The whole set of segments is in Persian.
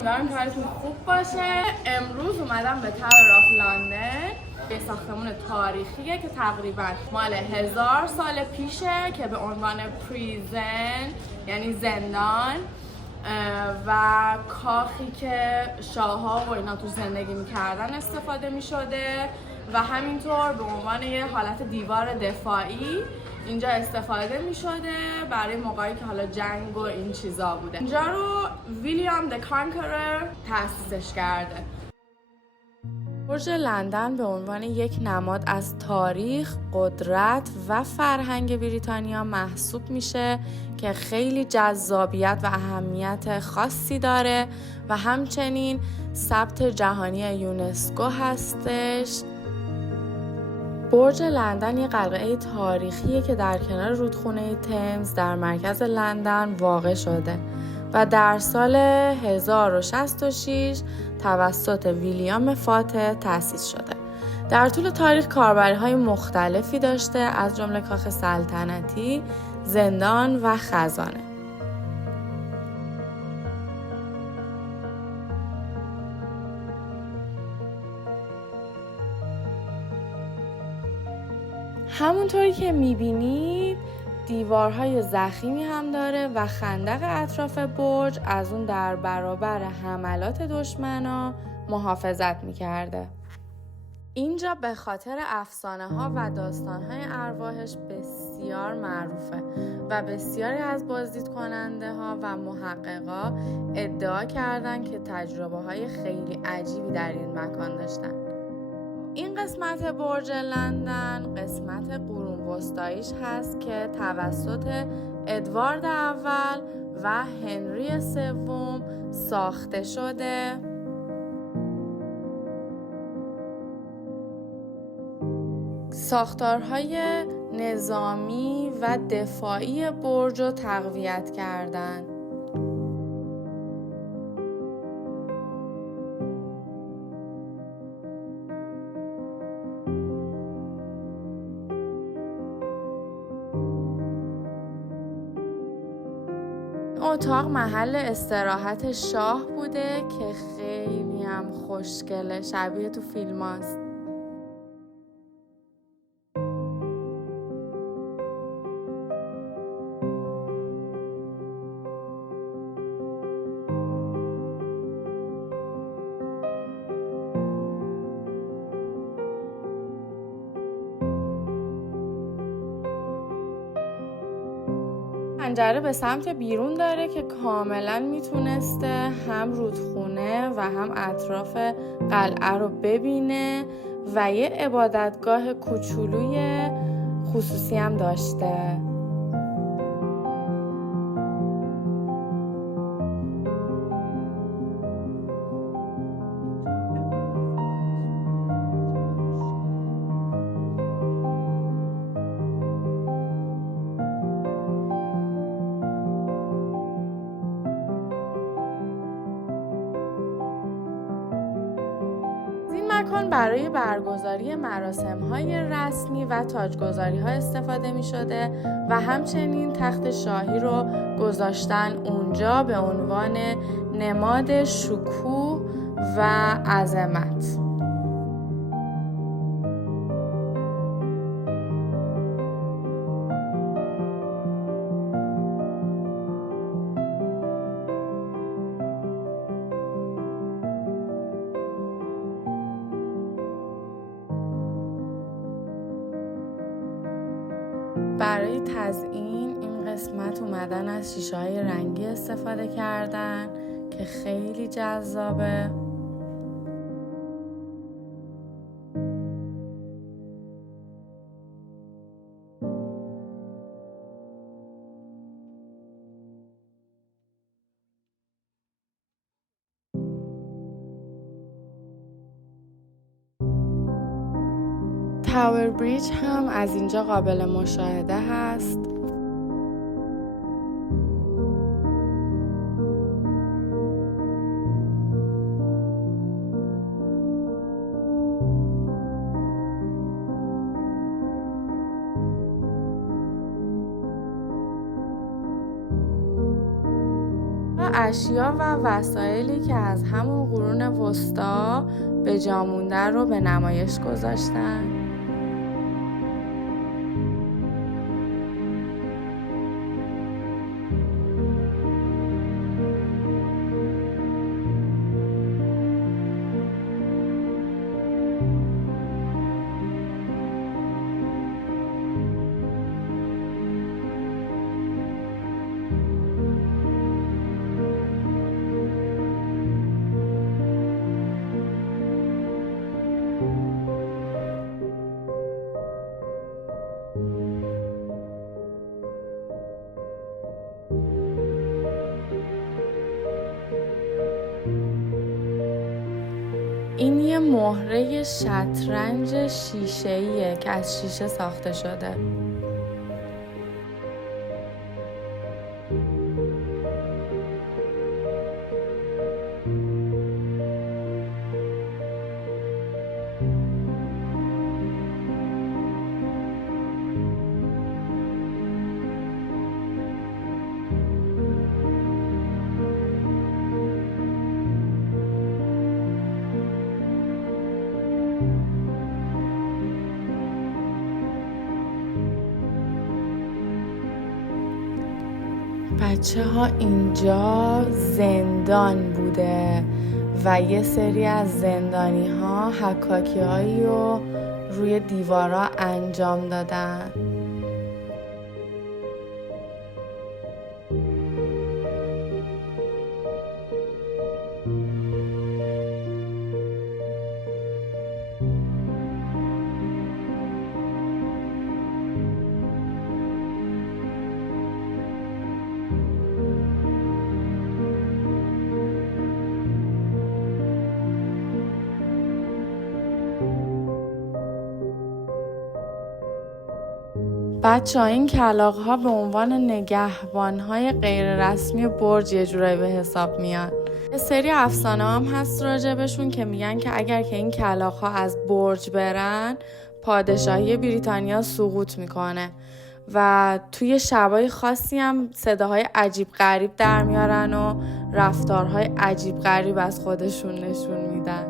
امیدوارم کارتون خوب باشه. امروز اومدم به تاور آف لندن، یه ساختمون تاریخیه که تقریبا مال 1000 سال پیشه که به عنوان پریزن یعنی زندان و کاخی که شاه‌ها و اینا تو زندگی میکردن استفاده میشده و همینطور به عنوان یه حالت دیوار دفاعی اینجا استفاده می شده برای موقعی که حالا جنگ و این چیزا بوده. اینجا رو ویلیام د کانکرر تأسیسش کرده. برج لندن به عنوان یک نماد از تاریخ، قدرت و فرهنگ بریتانیا محسوب میشه که خیلی جذابیت و اهمیت خاصی داره و همچنین ثبت جهانی یونسکو هستش. برج لندن یک قلعه تاریخیه که در کنار رودخونه تمز در مرکز لندن واقع شده و در سال 1066 توسط ویلیام فاتح تأسیس شده. در طول تاریخ کاربری‌های مختلفی داشته از جمله کاخ سلطنتی، زندان و خزانه. همونطوری که میبینید دیوارهای ضخیمی هم داره و خندق اطراف برج از اون در برابر حملات دشمنا محافظت میکرده. اینجا به خاطر افسانه ها و داستان های ارواحش بسیار معروفه و بسیاری از بازدید کننده ها و محققا ادعا کردن که تجربه های خیلی عجیبی در این مکان داشتن. این قسمت برج لندن قسمت قرون وسطاییش هست که توسط ادوارد اول و هنری سوم ساخته شده. ساختارهای نظامی و دفاعی برج رو تقویت کردند. اتاق محل استراحت شاه بوده که خیلی هم خوشگله، شبیه تو فیلم هست. پنجره به سمت بیرون داره که کاملا میتونسته هم رودخونه و هم اطراف قلعه رو ببینه و یه عبادتگاه کوچولوی خصوصی هم داشته. مکان برای برگزاری مراسم‌های رسمی و تاجگذاری‌ها استفاده می‌شده و همچنین تخت شاهی رو گذاشتن اونجا به عنوان نماد شکوه و عظمت. برای تزیین این قسمت اومدن از شیشه‌های رنگی استفاده کردن که خیلی جذابه. تاور بریج هم از اینجا قابل مشاهده هست. اشیا و وسایلی که از همون قرون وسطا به جا مونده رو به نمایش گذاشتن. این یه مهره شطرنج شیشه‌ایه که از شیشه ساخته شده. بچه ها اینجا زندان بوده و یه سری از زندانی ها حکاکی هایی رو روی دیوارا انجام دادن. بچه ها این کلاغ ها به عنوان نگهبان های غیر رسمی برج یه جورایی به حساب میان. یه سری افسانه هم هست راجبشون که میگن که اگر که این کلاغ ها از برج برن پادشاهی بریتانیا سقوط میکنه و توی شبای خاصی هم صداهای عجیب غریب در میارن و رفتارهای عجیب غریب از خودشون نشون میدن.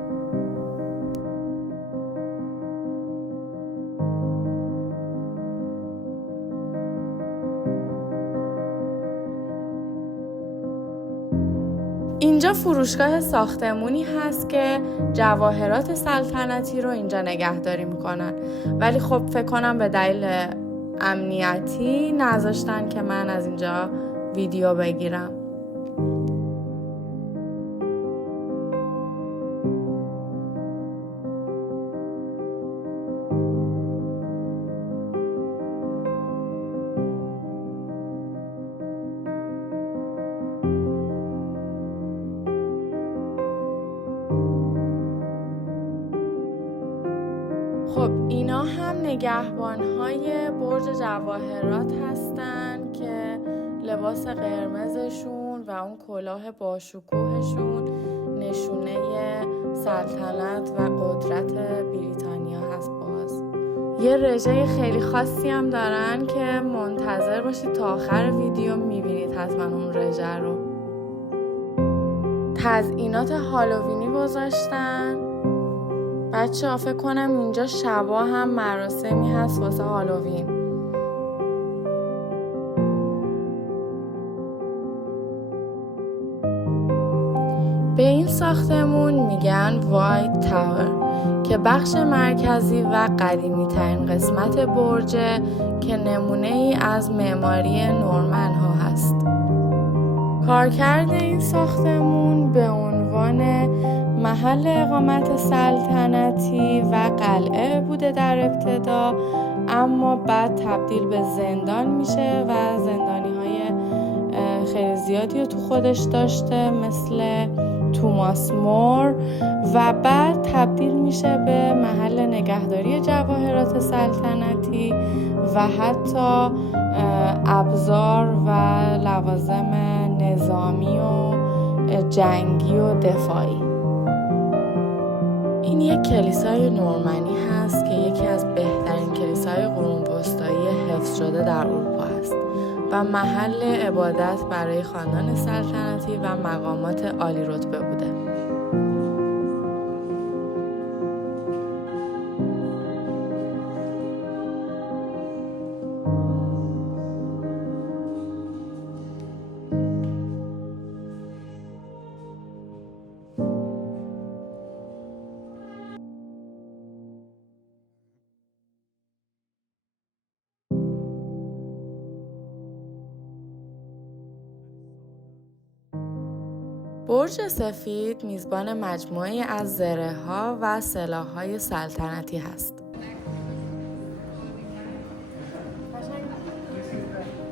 اینجا فروشگاه ساختمونی هست که جواهرات سلطنتی رو اینجا نگهداری میکنن، ولی خب فکر کنم به دلیل امنیتی نذاشتن که من از اینجا ویدیو بگیرم. خب اینا هم نگهبان‌های برج جواهرات هستن که لباس قرمزشون و اون کلاه باشکوهشون نشونه سلطنت و قدرت بریتانیا هست. باز یه رژه خیلی خاصی هم دارن که منتظر باشید تا آخر ویدیو میبینید حتما اون رژه رو. تزیینات هالووینی گذاشتن. بچه ها فکر کنم اینجا شبا هم مراسمی هست واسه هالووین. به این ساختمون میگن وایت تاور که بخش مرکزی و قدیمی ترین قسمت برجه که نمونه ای از معماری نورمن ها هست. کارکرد این ساختمون به عنوان محل اقامت سلطنتی و قلعه بوده در ابتدا، اما بعد تبدیل به زندان میشه و زندانی‌های خیلی زیادی رو تو خودش داشته مثل توماس مور و بعد تبدیل میشه به محل نگهداری جواهرات سلطنتی و حتی ابزار و لوازم نظامی و جنگی و دفاعی. این یک کلیسای نورمنی هست که یکی از بهترین کلیسای قرون وسطایی حفظ شده در اروپا است. و محل عبادت برای خاندان سلطنتی و مقامات عالی رتبه بوده. برج سفید میزبان مجموعه‌ای از زره‌ها و سلاح‌های سلطنتی هست.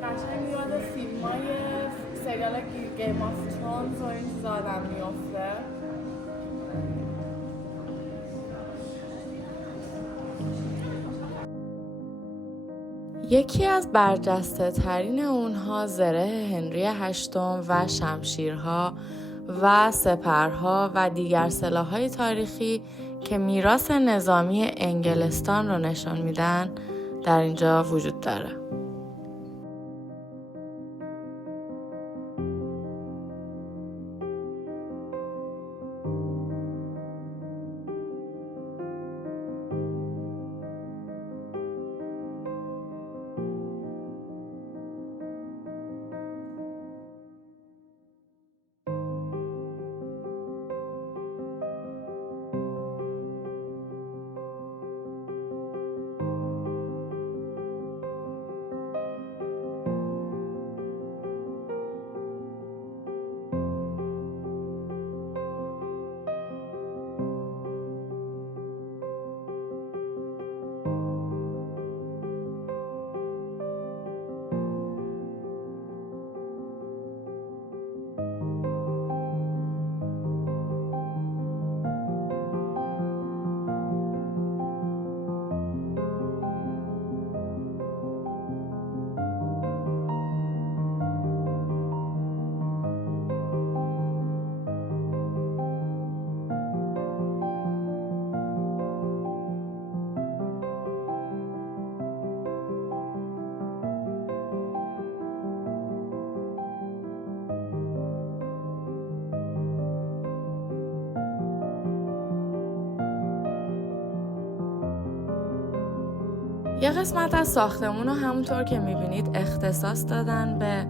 قشنگ یاد فیلم‌های سریال گیم آف ترونز و این چیزا آدم میفته. یکی از برجسته ترین اونها زره هنری هشتم و شمشیرها و سپرها و دیگر سلاح‌های تاریخی که میراث نظامی انگلستان رو نشان میدن در اینجا وجود داره. یه قسمت از ساختمون رو همونطور که میبینید اختصاص دادن به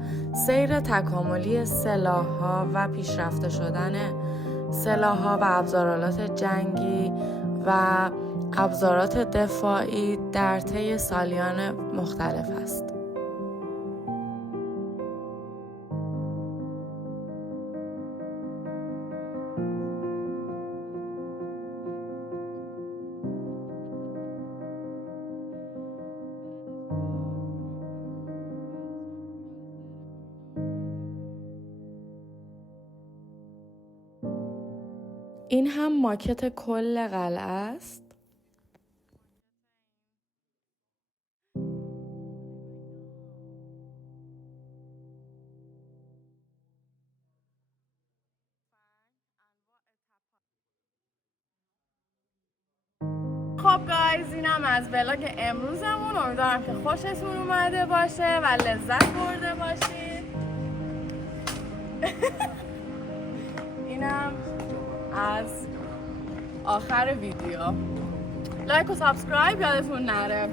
سیر تکاملی سلاح‌ها و پیشرفته شدن سلاح‌ها و ابزارالات جنگی و ابزارات دفاعی در طی سالیان مختلف است. این هم ماکت کل قلعه است. خب گایز، اینم از ولاگ امروزمون. امیدوارم که خوشتون اومده باشه و لذت برده باشید. اینم از آخر ویدیو. لایک و سابسکرایب یادتون نره.